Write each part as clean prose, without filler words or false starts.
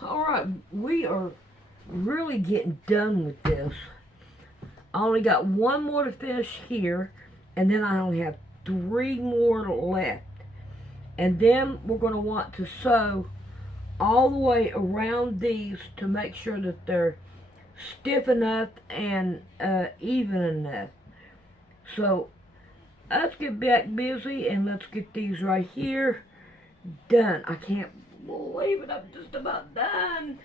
All right, we are really getting done with this. I only got one more to finish here, and then I only have three more left. And then we're going to want to sew all the way around these to make sure that they're stiff enough and even enough. So let's get back busy and let's get these right here done. I can't believe it, I'm just about done.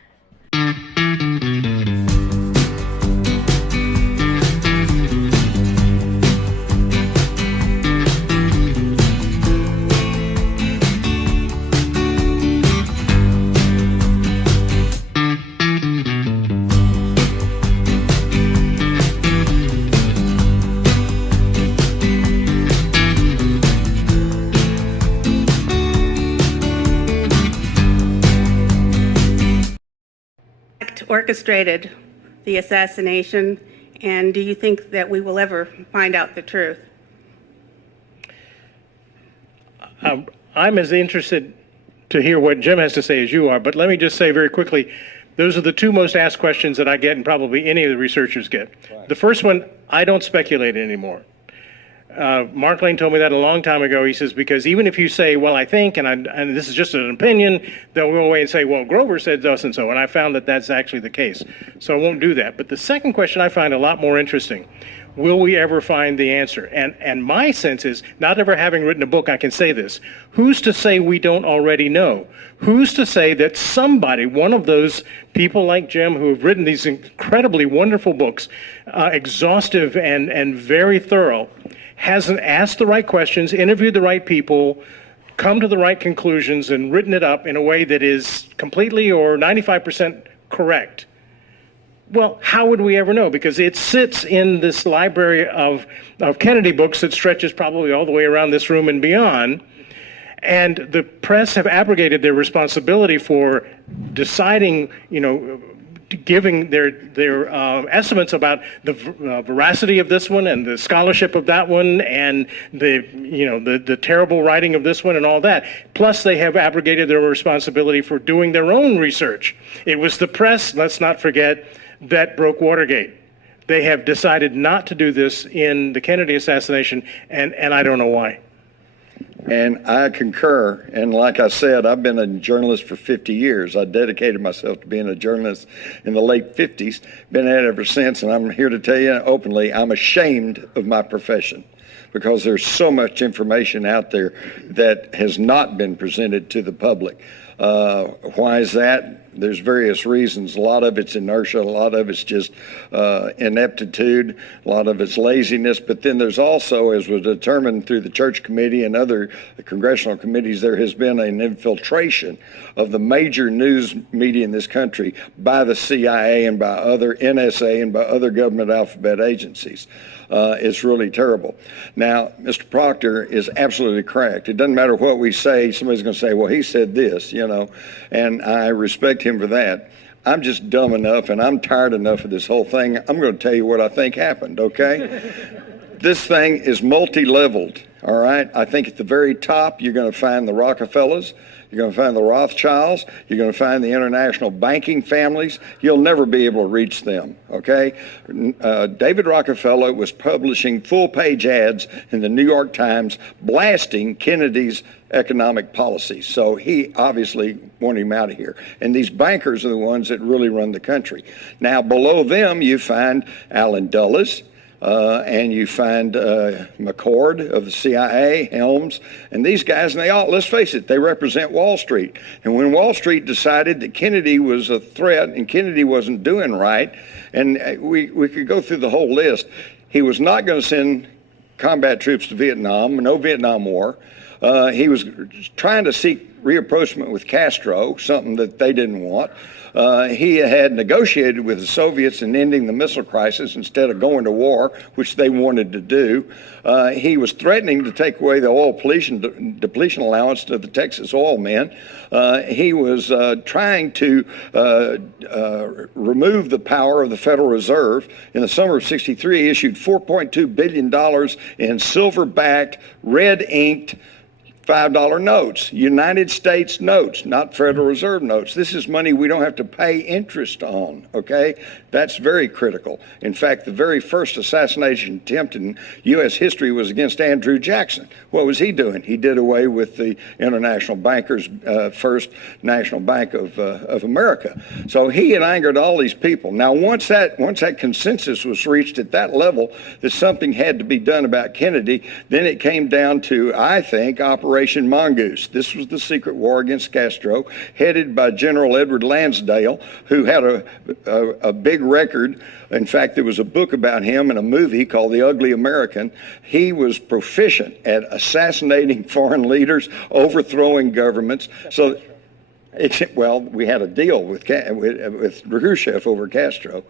Orchestrated the assassination, and do you think that we will ever find out the truth? I'm as interested to hear what Jim has to say as you are, but let me just say very quickly, those are the two most asked questions that I get and probably any of the researchers get. Right. The first one, I don't speculate anymore. Mark Lane told me that a long time ago. He says, because even if you say, well, I think, and this is just an opinion, they'll go away and say, well, Grover said thus and so, and I found that that's actually the case. So I won't do that. But the second question I find a lot more interesting. Will we ever find the answer? And my sense is, not ever having written a book, I can say this. Who's to say we don't already know? Who's to say that somebody, one of those people like Jim who have written these incredibly wonderful books, exhaustive and very thorough, hasn't asked the right questions, interviewed the right people, come to the right conclusions, and written it up in a way that is completely or 95% correct? Well, how would we ever know? Because it sits in this library of Kennedy books that stretches probably all the way around this room and beyond. And the press have abrogated their responsibility for deciding, giving their estimates about the veracity of this one and the scholarship of that one and the terrible writing of this one and all that. Plus, they have abrogated their responsibility for doing their own research. It was the press, let's not forget, that broke Watergate. They have decided not to do this in the Kennedy assassination, and I don't know why. And I concur. And like I said, I've been a journalist for 50 years. I dedicated myself to being a journalist in the late 50s, been at it ever since, and I'm here to tell you openly, I'm ashamed of my profession because there's so much information out there that has not been presented to the public. Why is that? There's various reasons. A lot of it's inertia, a lot of it's just ineptitude, a lot of it's laziness, but then there's also, as was determined through the Church Committee and other congressional committees, there has been an infiltration of the major news media in this country by the CIA and by other NSA and by other government alphabet agencies. It's really terrible. Now, Mr. Proctor is absolutely correct. It doesn't matter what we say, somebody's going to say, well, he said this, and I respect him for that. I'm just dumb enough and I'm tired enough of this whole thing. I'm going to tell you what I think happened, okay? This thing is multi-leveled, all right? I think at the very top, you're going to find the Rockefellers. You're going to find the Rothschilds. You're going to find the international banking families. You'll never be able to reach them, okay? David Rockefeller was publishing full-page ads in the New York Times blasting Kennedy's economic policies. So he obviously wanted him out of here. And these bankers are the ones that really run the country. Now, below them, you find Allen Dulles, and you find McCord of the CIA, Helms, and these guys, and they all, let's face it, they represent Wall Street. And when Wall Street decided that Kennedy was a threat and Kennedy wasn't doing right, and we could go through the whole list, he was not going to send combat troops to Vietnam, no Vietnam War. He was trying to seek rapprochement with Castro, something that they didn't want. He had negotiated with the Soviets in ending the missile crisis instead of going to war, which they wanted to do. He was threatening to take away the oil depletion allowance to the Texas oil men. He was trying to remove the power of the Federal Reserve. In the summer of '63, he issued $4.2 billion in silver-backed, red-inked $5 notes, United States notes, not Federal Reserve notes. This is money we don't have to pay interest on, okay? That's very critical. In fact, the very first assassination attempt in U.S. history was against Andrew Jackson. What was he doing? He did away with the International Bankers, First National Bank of America. So he had angered all these people. Now, once that consensus was reached at that level that something had to be done about Kennedy, then it came down to, I think, Operation Mongoose. This was the secret war against Castro, headed by General Edward Lansdale, who had a big record. In fact, there was a book about him and a movie called The Ugly American. He was proficient at assassinating foreign leaders, overthrowing governments. So, well, we had a deal with Khrushchev over Castro,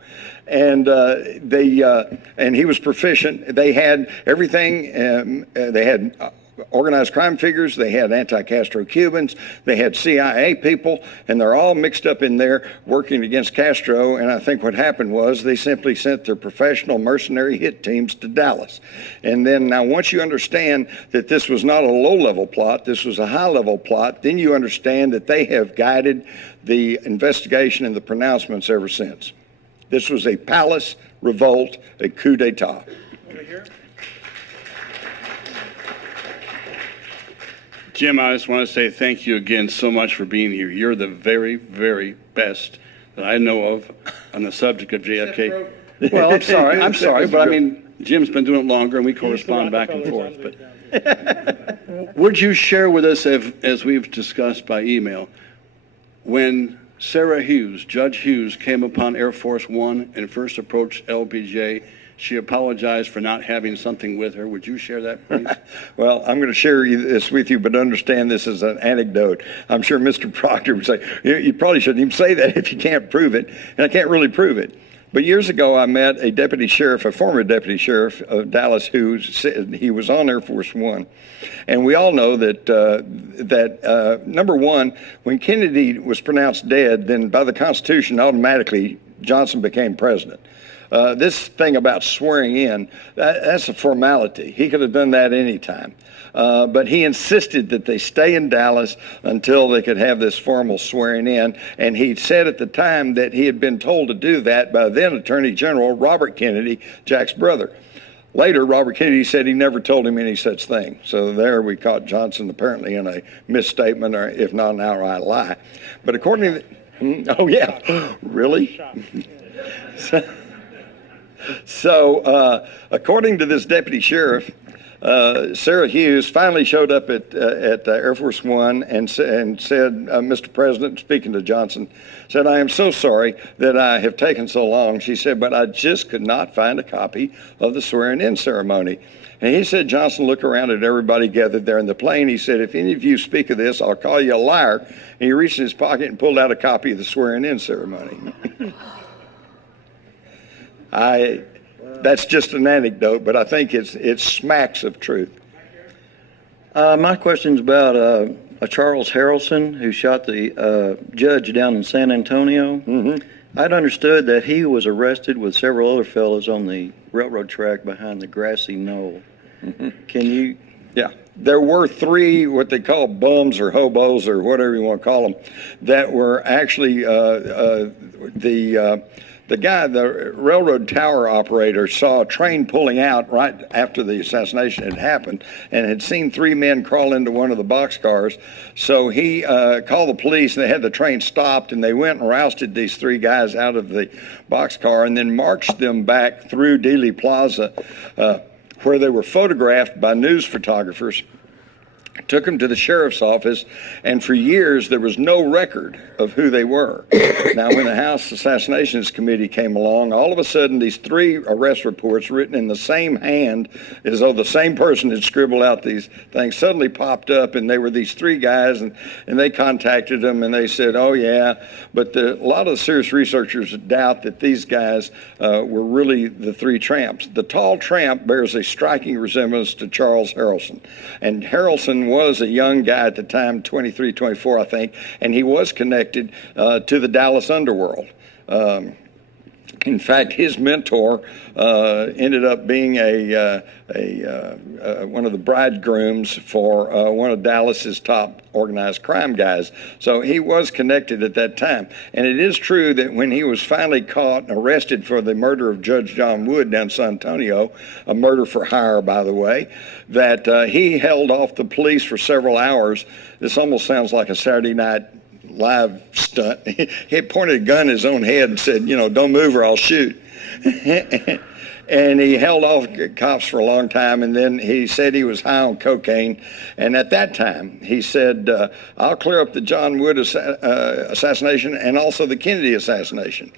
and and he was proficient. They had everything. They had organized crime figures, they had anti-Castro Cubans, they had CIA people, and they're all mixed up in there working against Castro. And I think what happened was they simply sent their professional mercenary hit teams to Dallas. And then now once you understand that this was not a low-level plot, this was a high-level plot, then you understand that they have guided the investigation and the pronouncements ever since. This was a palace revolt, a coup d'etat. Jim, I just want to say thank you again so much for being here. You're the very, very best that I know of on the subject of JFK. Well, I'm sorry, but I mean, Jim's been doing it longer and we correspond back and forth. But would you share with us, as we've discussed by email, when Sarah Hughes, Judge Hughes, came upon Air Force One and first approached LBJ, she apologized for not having something with her. Would you share that, please? Well, I'm going to share this with you, but understand this is an anecdote. I'm sure Mr. Proctor would say, you probably shouldn't even say that if you can't prove it. And I can't really prove it. But years ago, I met a deputy sheriff, a former deputy sheriff of Dallas, who said he was on Air Force One. And we all know that, number one, when Kennedy was pronounced dead, then by the Constitution, automatically Johnson became president. This thing about swearing in, that's a formality. He could have done that any time. But he insisted that they stay in Dallas until they could have this formal swearing in. And he said at the time that he had been told to do that by then Attorney General Robert Kennedy, Jack's brother. Later, Robert Kennedy said he never told him any such thing. So there we caught Johnson apparently in a misstatement, or if not an outright lie. But according to oh yeah, really? So, according to this deputy sheriff, Sarah Hughes finally showed up at Air Force One and said, Mr. President, speaking to Johnson, said, "I am so sorry that I have taken so long." She said, "But I just could not find a copy of the swearing-in ceremony." And he said, Johnson looked around at everybody gathered there in the plane. He said, "If any of you speak of this, I'll call you a liar." And he reached in his pocket and pulled out a copy of the swearing-in ceremony. That's just an anecdote, but I think it smacks of truth. My question's about a Charles Harrelson who shot the judge down in San Antonio. Mm-hmm. I'd understood that he was arrested with several other fellows on the railroad track behind the grassy knoll. Mm-hmm. Can you? Yeah. There were three, what they call bums or hobos or whatever you want to call them, that were actually the guy, the railroad tower operator, saw a train pulling out right after the assassination had happened and had seen three men crawl into one of the boxcars. So he called the police, and they had the train stopped, and they went and rousted these three guys out of the boxcar and then marched them back through Dealey Plaza, where they were photographed by news photographers. Took them to the sheriff's office, and for years there was no record of who they were. Now, when the House Assassinations Committee came along, all of a sudden these three arrest reports written in the same hand, as though the same person had scribbled out these things, suddenly popped up, and they were these three guys, and they contacted them, and they said, "Oh yeah," but a lot of the serious researchers doubt that these guys were really the three tramps. The tall tramp bears a striking resemblance to Charles Harrelson, and Harrelson was a young guy at the time, 23, 24, I think, and he was connected to the Dallas underworld. In fact, his mentor ended up being one of the bridegrooms for one of Dallas's top organized crime guys. So he was connected at that time. And it is true that when he was finally caught and arrested for the murder of Judge John Wood down in San Antonio, a murder for hire, by the way, that he held off the police for several hours. This almost sounds like a Saturday Night Live stunt. He pointed a gun at his own head and said, don't move or I'll shoot. And he held off cops for a long time, and then he said he was high on cocaine. And at that time, he said, I'll clear up the John Wood assassination and also the Kennedy assassination.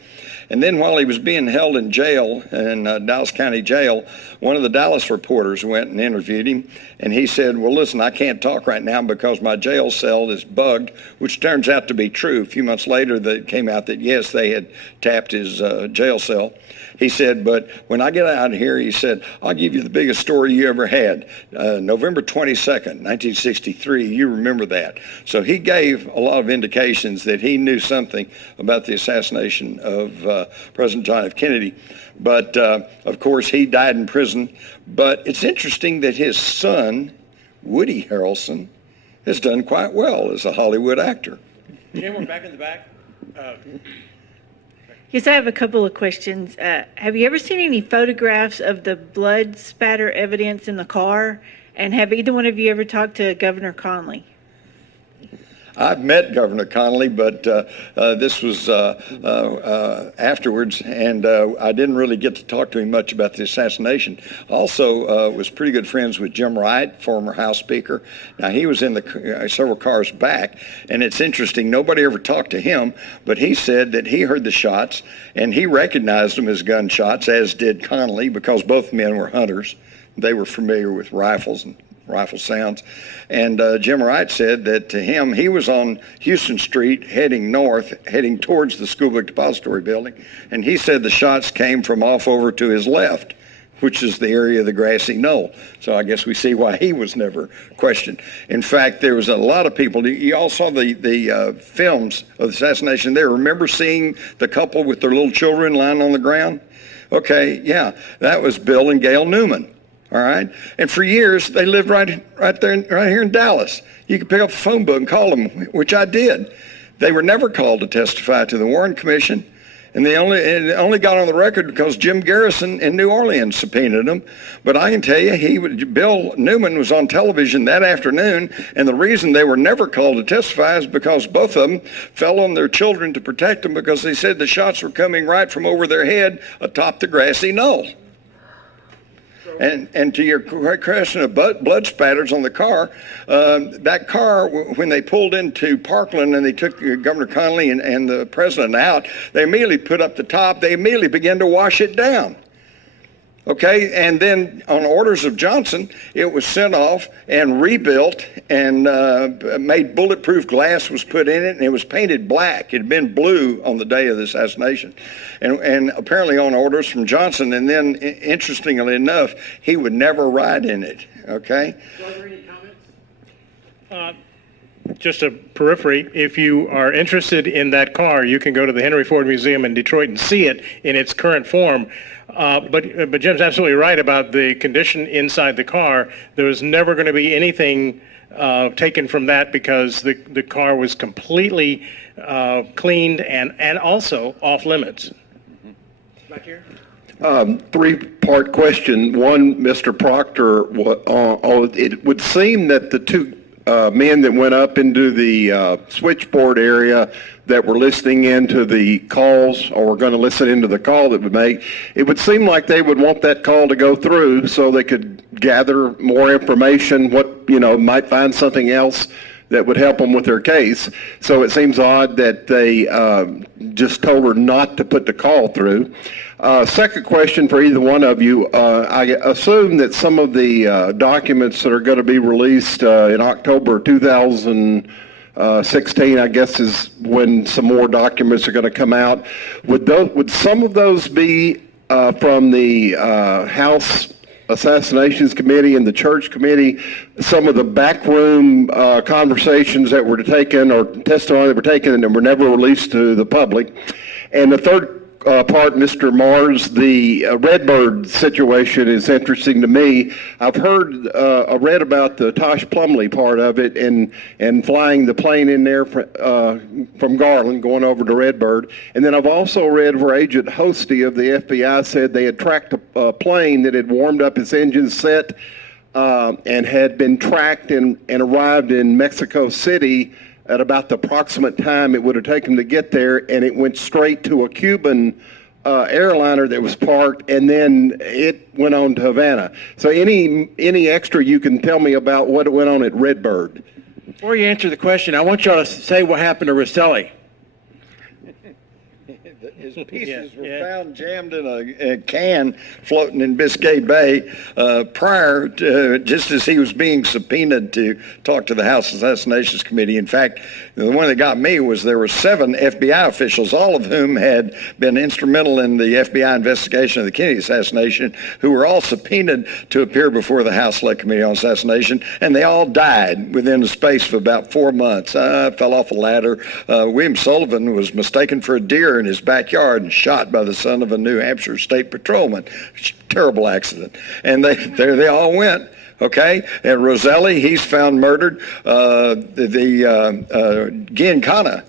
And then while he was being held in jail, in Dallas County Jail, one of the Dallas reporters went and interviewed him, and he said, well, listen, I can't talk right now because my jail cell is bugged, which turns out to be true. A few months later, it came out that, yes, they had tapped his jail cell. He said, but when I get out of here, he said, I'll give you the biggest story you ever had. November 22nd, 1963, you remember that. So he gave a lot of indications that he knew something about the assassination of President John F. Kennedy. But, of course, he died in prison. But it's interesting that his son, Woody Harrelson, has done quite well as a Hollywood actor. Jim, we're back in the back. Yes, I have a couple of questions. Have you ever seen any photographs of the blood spatter evidence in the car? And have either one of you ever talked to Governor Conley? I've met Governor Conley, but this was afterwards, and I didn't really get to talk to him much about the assassination. Also was pretty good friends with Jim Wright, former House Speaker. Now, he was in the several cars back, and it's interesting, nobody ever talked to him, but he said that he heard the shots, and he recognized them as gunshots, as did Conley, because both men were hunters. They were familiar with rifles and rifle sounds. And Jim Wright said that to him, he was on Houston Street heading north, heading towards the School Book Depository building, and he said the shots came from off over to his left, which is the area of the grassy knoll. So I guess we see why he was never questioned. In fact, there was a lot of people, you all saw the films of the assassination there. Remember seeing the couple with their little children lying on the ground? Okay, yeah, that was Bill and Gail Newman. All right, and for years they lived right here in Dallas. You could pick up the phone book and call them, which I did. They were never called to testify to the Warren Commission, and they only got on the record because Jim Garrison in New Orleans subpoenaed them. But I can tell you, Bill Newman was on television that afternoon, and the reason they were never called to testify is because both of them fell on their children to protect them because they said the shots were coming right from over their head atop the grassy knoll. And to your question of blood spatters on the car, that car, when they pulled into Parkland and they took Governor Conley and the president out, they immediately put up the top. They immediately began to wash it down. Okay, and then on orders of Johnson, it was sent off and rebuilt and made bulletproof glass was put in it, and it was painted black. It had been blue on the day of the assassination. And apparently on orders from Johnson, and then, interestingly enough, he would never ride in it, okay? Are there any comments? Just a periphery, if you are interested in that car, you can go to the Henry Ford Museum in Detroit and see it in its current form. But Jim's absolutely right about the condition inside the car. There was never going to be anything taken from that because the car was completely cleaned and also off limits. Back here. Three-part question. One, Mr. Proctor, it would seem that the two men that went up into the switchboard area that were listening into the calls or were going to listen into the call that we make, it would seem like they would want that call to go through so they could gather more information, might find something else that would help them with their case. So it seems odd that they just told her not to put the call through. Second question for either one of you. I assume that some of the documents that are going to be released in October 2016, I guess, is when some more documents are going to come out. Would some of those be from the House Assassinations Committee and the Church Committee, some of the backroom conversations that were taken or testimony that were taken and were never released to the public? And the third part, Mr. Mars, the Redbird situation is interesting to me. I've read about the Tosh Plumley part of it and flying the plane in there from Garland going over to Redbird. And then I've also read where Agent Hosty of the FBI said they had tracked a plane that had warmed up its engine set and had been tracked and arrived in Mexico City at about the approximate time it would have taken to get there, and it went straight to a Cuban airliner that was parked, and then it went on to Havana. So any extra you can tell me about what went on at Redbird? Before you answer the question, I want y'all to say what happened to Rosselli. His pieces were found jammed in a can floating in Biscay Bay prior to, just as he was being subpoenaed to talk to the House Assassinations Committee. In fact, the one that got me was there were 7 FBI officials, all of whom had been instrumental in the FBI investigation of the Kennedy assassination, who were all subpoenaed to appear before the House Select Committee on Assassination, and they all died within the space of about 4 months. I fell off a ladder. William Sullivan was mistaken for a deer in his backyard and shot by the son of a New Hampshire state patrolman. Terrible accident. And there they all went. Okay, and Rosselli, he's found murdered. Giancana,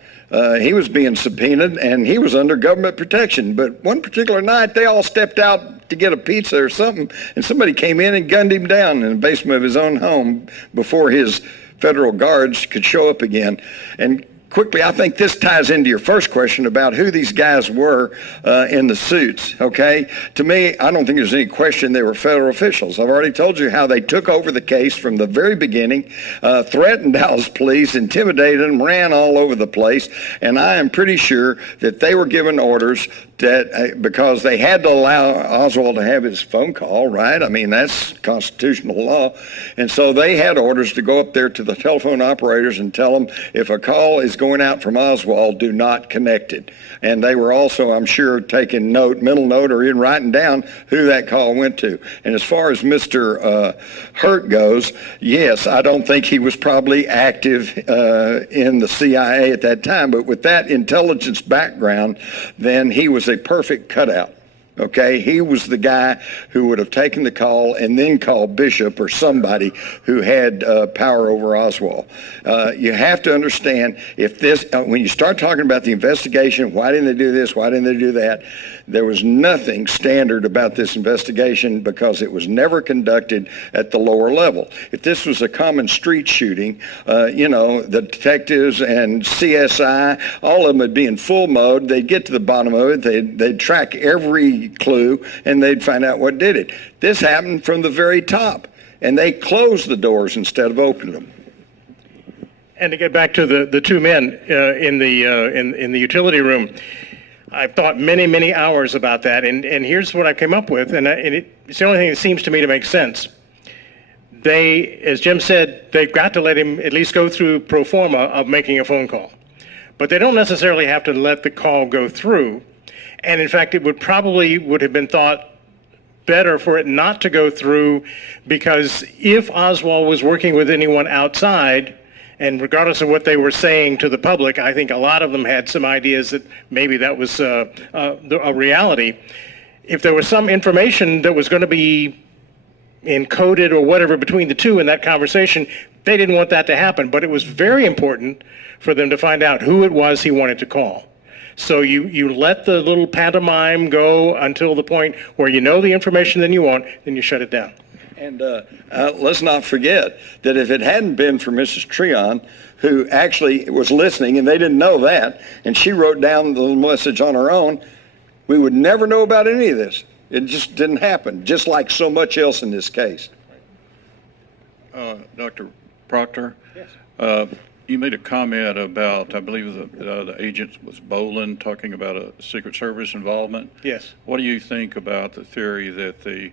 he was being subpoenaed and he was under government protection. But one particular night, they all stepped out to get a pizza or something, and somebody came in and gunned him down in the basement of his own home before his federal guards could show up again. And quickly, I think this ties into your first question about who these guys were in the suits, okay? To me, I don't think there's any question they were federal officials. I've already told you how they took over the case from the very beginning, threatened Dallas police, intimidated them, ran all over the place, and I am pretty sure that they were given orders that because they had to allow Oswald to have his phone call, right? I mean, that's constitutional law. And so they had orders to go up there to the telephone operators and tell them if a call is going out from Oswald, do not connect it. And they were also, I'm sure, taking note, mental note, or even writing down who that call went to. And as far as Mr. Hurt goes, yes, I don't think he was probably active in the CIA at that time, but with that intelligence background, then he was a perfect cutout. Okay, he was the guy who would have taken the call and then called Bishop or somebody who had power over Oswald. You have to understand, if this, when you start talking about the investigation, why didn't they do this, why didn't they do that, there was nothing standard about this investigation because it was never conducted at the lower level. If this was a common street shooting, the detectives and CSI, all of them would be in full mode. They'd get to the bottom of it. They'd track every clue, and they'd find out what did it. This happened from the very top, and they closed the doors instead of opening them. And to get back to the 2 men in the utility room, I've thought many, many hours about that, and here's what I came up with, and it's the only thing that seems to me to make sense. They, as Jim said, they've got to let him at least go through pro forma of making a phone call. But they don't necessarily have to let the call go through. And in fact, it would have been thought better for it not to go through, because if Oswald was working with anyone outside, and regardless of what they were saying to the public, I think a lot of them had some ideas that maybe that was a reality. If there was some information that was going to be encoded or whatever between the two in that conversation, they didn't want that to happen. But it was very important for them to find out who it was he wanted to call. So you let the little pantomime go until the point where you know the information that you want, then you shut it down. And let's not forget that if it hadn't been for Mrs. Treon, who actually was listening, and they didn't know that, and she wrote down the message on her own, we would never know about any of this. It just didn't happen, just like so much else in this case. Dr. Proctor? Yes. You made a comment about, I believe the agent was Boland, talking about a Secret Service involvement. Yes. What do you think about the theory that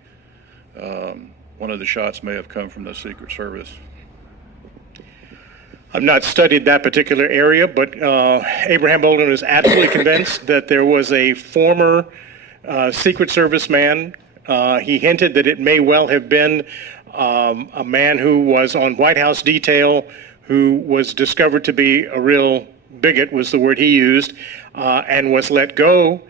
one of the shots may have come from the Secret Service? I've not studied that particular area, but Abraham Boland is absolutely convinced that there was a former Secret Service man. He hinted that it may well have been a man who was on White House detail, who was discovered to be a real bigot, was the word he used, and was let go.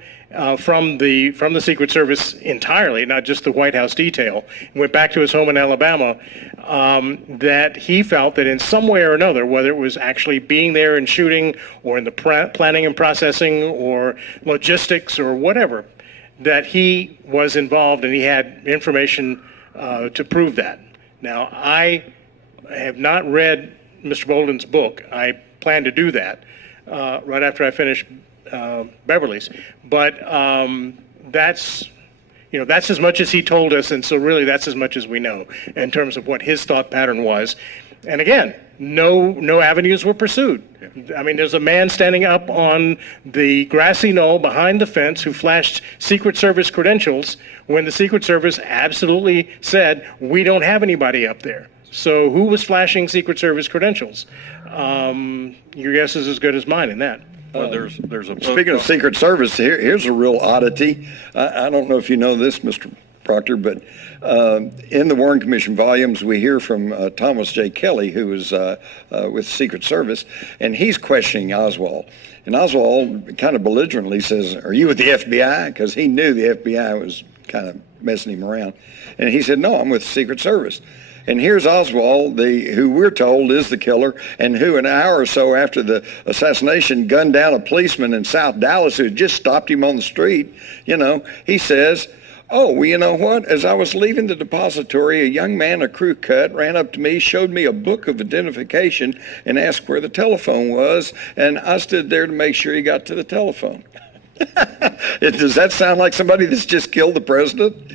from the Secret Service entirely, not just the White House detail, went back to his home in Alabama, that he felt that in some way or another, whether it was actually being there and shooting or in the planning and processing or logistics or whatever, that he was involved and he had information to prove that. Now, I have not read Mr. Bolden's book. I plan to do that right after I finish Beverly's. But that's as much as he told us, and so really that's as much as we know in terms of what his thought pattern was. And again, no avenues were pursued. I mean, there's a man standing up on the grassy knoll behind the fence who flashed Secret Service credentials when the Secret Service absolutely said, we don't have anybody up there. So who was flashing Secret Service credentials? Your guess is as good as mine in that. Well, there's a book. Speaking of Secret Service, here's a real oddity. I don't know if you know this, Mr. Proctor, but in the Warren Commission volumes, we hear from Thomas J. Kelly, who is with Secret Service, and he's questioning Oswald. And Oswald kind of belligerently says, are you with the FBI? Because he knew the FBI was kind of messing him around. And he said, no, I'm with the Secret Service. And here's Oswald, who we're told is the killer, and who an hour or so after the assassination gunned down a policeman in South Dallas who had just stopped him on the street. He says, oh, well, you know what? As I was leaving the depository, a young man, a crew cut, ran up to me, showed me a book of identification, and asked where the telephone was, and I stood there to make sure he got to the telephone. Does that sound like somebody that's just killed the president?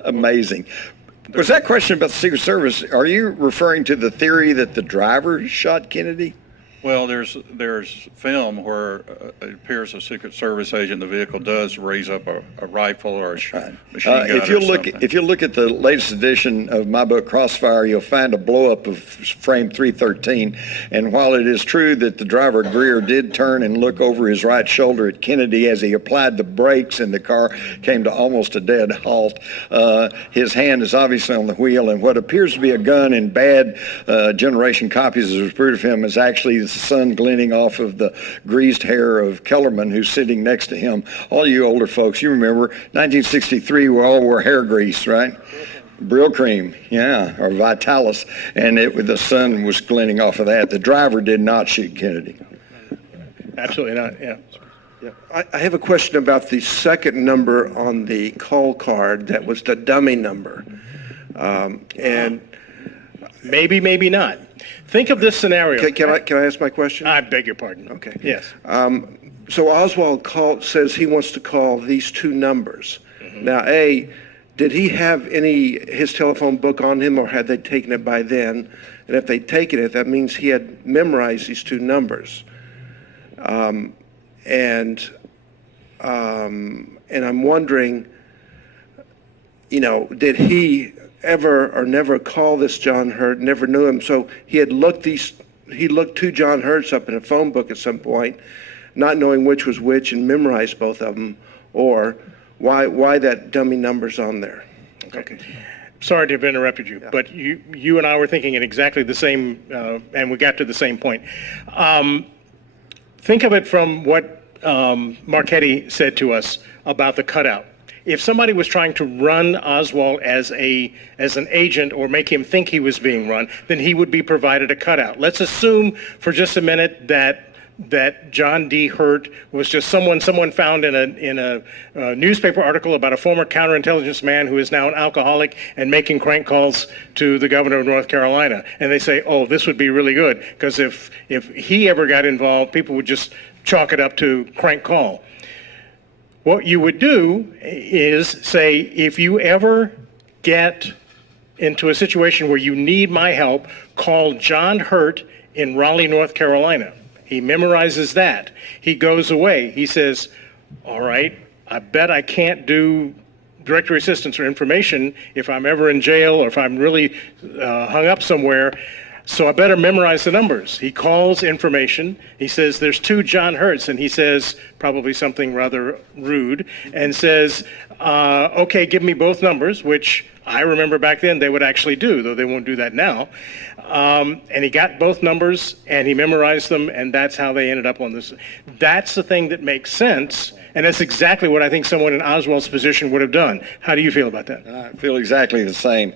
Amazing. Was that question about the Secret Service, are you referring to the theory that the driver shot Kennedy? Well, there's film where it appears a Secret Service agent in the vehicle does raise up a rifle or a machine gun if you look at the latest edition of my book Crossfire, you'll find a blow-up of frame 313. And while it is true that the driver, Greer, did turn and look over his right shoulder at Kennedy as he applied the brakes and the car came to almost a dead halt, his hand is obviously on the wheel, and what appears to be a gun in bad generation copies as report of him is actually the sun glinting off of the greased hair of Kellerman, who's sitting next to him. All you older folks, you remember 1963, we all wore hair grease, right? Brill cream, yeah, or Vitalis, and the sun was glinting off of that. The driver did not shoot Kennedy. Absolutely not, yeah. Yeah. I have a question about the second number on the call card that was the dummy number. And maybe, maybe not. Think of this scenario. Can I ask my question? I beg your pardon. Okay. Yes. So Oswald says he wants to call these two numbers. Mm-hmm. Now, did he have his telephone book on him, or had they taken it by then? And if they'd taken it, that means he had memorized these two numbers. And I'm wondering, did he ever or never call this John Hurt, never knew him? So he looked two John Hurts up in a phone book at some point, not knowing which was which, and memorized both of them, or why that dummy number's on there. Okay. Sorry to have interrupted you, but you and I were thinking in exactly the same, and we got to the same point. Think of it from what Marchetti said to us about the cutout. If somebody was trying to run Oswald as an agent or make him think he was being run, then he would be provided a cutout. Let's assume for just a minute that John D. Hurt was just someone found in a newspaper article about a former counterintelligence man who is now an alcoholic and making crank calls to the governor of North Carolina. And they say, oh, this would be really good, because if he ever got involved, people would just chalk it up to crank call. What you would do is say, if you ever get into a situation where you need my help, call John Hurt in Raleigh, North Carolina. He memorizes that. He goes away. He says, all right, I bet I can't do directory assistance or information if I'm ever in jail or if I'm really hung up somewhere. So I better memorize the numbers. He calls information. He says, there's two John Hurts. And he says, probably something rather rude, and says, okay, give me both numbers, which I remember back then they would actually do, though they won't do that now. And he got both numbers, and he memorized them, and that's how they ended up on this. That's the thing that makes sense, And that's exactly what I think someone in Oswald's position would have done. How do you feel about that? I feel exactly the same.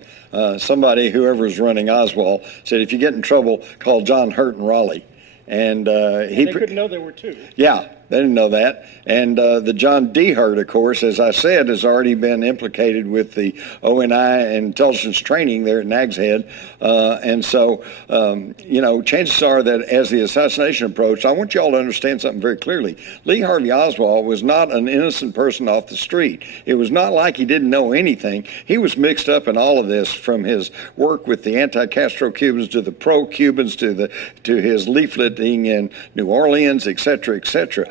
Somebody, whoever was running Oswald, said, if you get in trouble, call John Hurt in Raleigh. And they couldn't know there were two. Yeah, they didn't know that. And the John D. Hurt, of course, as I said, has already been implicated with the ONI and intelligence training there at Nag's Head. And so, chances are that as the assassination approached, I want you all to understand something very clearly. Lee Harvey Oswald was not an innocent person off the street. It was not like he didn't know anything. He was mixed up in all of this, from his work with the anti-Castro Cubans to the pro-Cubans to his leafleting in New Orleans, et cetera, et cetera.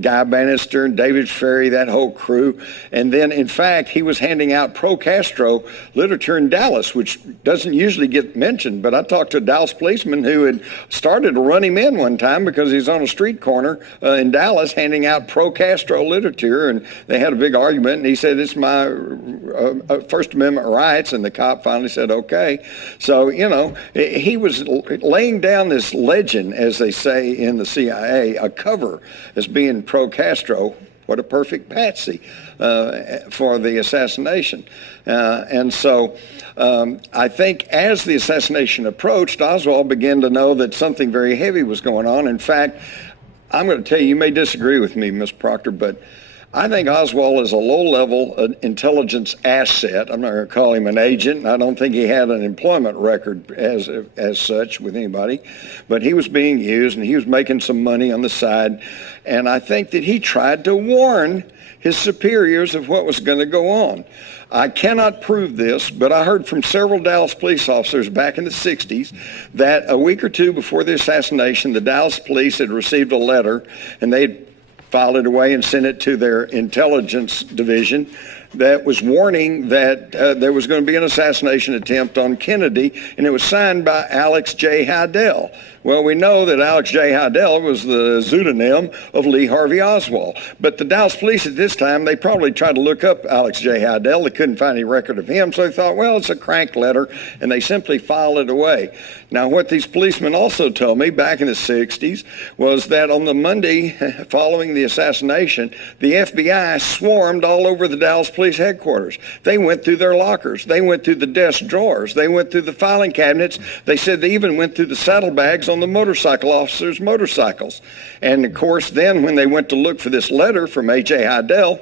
Guy Bannister and David Ferry, that whole crew. And then, in fact, he was handing out pro-Castro literature in Dallas, which doesn't usually get mentioned. But I talked to a Dallas policeman who had started to run him in one time because he's on a street corner in Dallas handing out pro-Castro literature. And they had a big argument. And he said, it's my First Amendment rights. And the cop finally said, okay. So, he was laying down this legend, as they say in the CIA, a cover as being pro-Castro. What a perfect patsy for the assassination. And so I think as the assassination approached, Oswald began to know that something very heavy was going on. In fact, I'm going to tell you, you may disagree with me, Ms. Proctor, but I think Oswald is a low-level intelligence asset. I'm not going to call him an agent. I don't think he had an employment record as such with anybody. But he was being used, and he was making some money on the side. And I think that he tried to warn his superiors of what was going to go on. I cannot prove this, but I heard from several Dallas police officers back in the 60s that a week or two before the assassination, the Dallas police had received a letter, and they had filed it away and sent it to their intelligence division that was warning that there was going to be an assassination attempt on Kennedy, and it was signed by Alex J. Hidell. Well, we know that Alex J. Hidell was the pseudonym of Lee Harvey Oswald. But the Dallas police at this time, they probably tried to look up Alex J. Hidell. They couldn't find any record of him, so they thought, well, it's a crank letter, and they simply filed it away. Now, what these policemen also told me back in the 60s was that on the Monday following the assassination, the FBI swarmed all over the Dallas police headquarters. They went through their lockers. They went through the desk drawers. They went through the filing cabinets. They said they even went through the saddlebags on the motorcycle officers' motorcycles. And of course, then when they went to look for this letter from A.J. Hidell,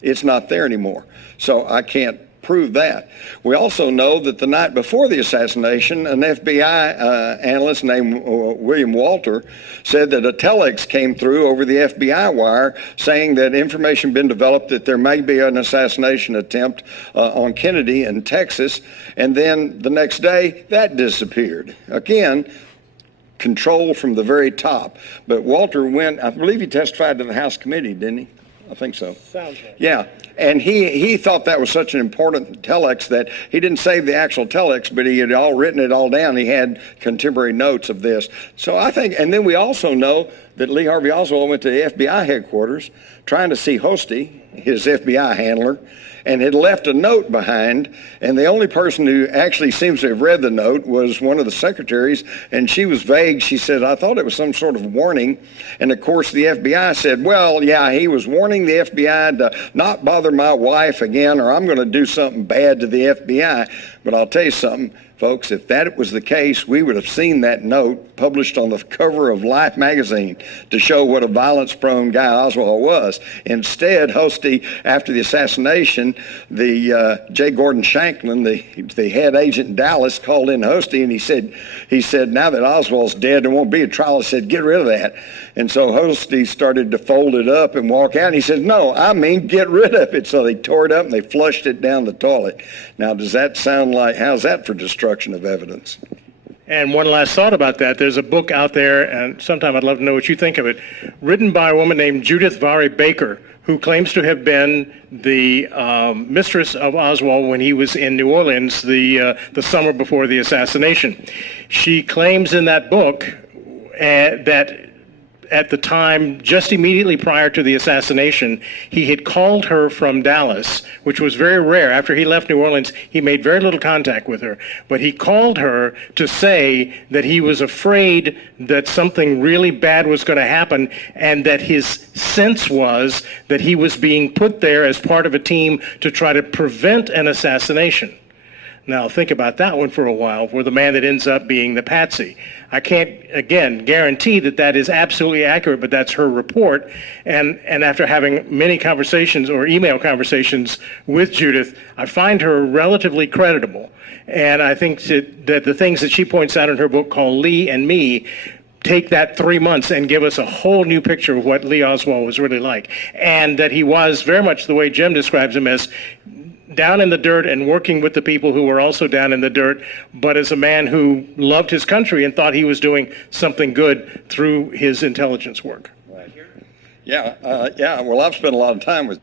it's not there anymore. So I can't prove that. We also know that the night before the assassination, an FBI analyst named William Walter said that a telex came through over the FBI wire saying that information had been developed that there may be an assassination attempt on Kennedy in Texas, and then the next day that disappeared. Again, control from the very top. But Walter went, I believe he testified to the House committee, didn't he? I think so. Sounds right. Yeah, and he thought that was such an important telex that he didn't save the actual telex, but he had written it all down. He had contemporary notes of this. So I think, and then we also know that Lee Harvey Oswald went to the FBI headquarters trying to see Hosty, his FBI handler, and had left a note behind, and the only person who actually seems to have read the note was one of the secretaries, and she was vague. She said, I thought it was some sort of warning. And of course the FBI said, well, yeah, he was warning the FBI to not bother my wife again, or I'm going to do something bad to the FBI. But I'll tell you something, folks, if that was the case, we would have seen that note published on the cover of Life magazine to show what a violence-prone guy Oswald was. Instead, Hosty, after the assassination, the J. Gordon Shanklin, the head agent in Dallas, called in Hosty, and he said, now that Oswald's dead, there won't be a trial. He said, get rid of that. And so Hosty started to fold it up and walk out. And he said, no, I mean get rid of it. So they tore it up and they flushed it down the toilet. Now, does that sound like, how's that for destruction of evidence? And one last thought about that. There's a book out there, and sometime I'd love to know what you think of it, written by a woman named Judith Vare Baker, who claims to have been the mistress of Oswald when he was in New Orleans the summer before the assassination. She claims in that book that at the time, just immediately prior to the assassination, he had called her from Dallas, which was very rare. After he left New Orleans, he made very little contact with her. But he called her to say that he was afraid that something really bad was going to happen, and that his sense was that he was being put there as part of a team to try to prevent an assassination. Now, think about that one for a while, for the man that ends up being the patsy. I can't, again, guarantee that that is absolutely accurate, but that's her report. And after having many conversations or email conversations with Judith, I find her relatively credible. And I think that the things that she points out in her book called Lee and Me take that 3 months and give us a whole new picture of what Lee Oswald was really like. And that he was very much the way Jim describes him, as down in the dirt and working with the people who were also down in the dirt, but as a man who loved his country and thought he was doing something good through his intelligence work. Right. Yeah. Well, I've spent a lot of time with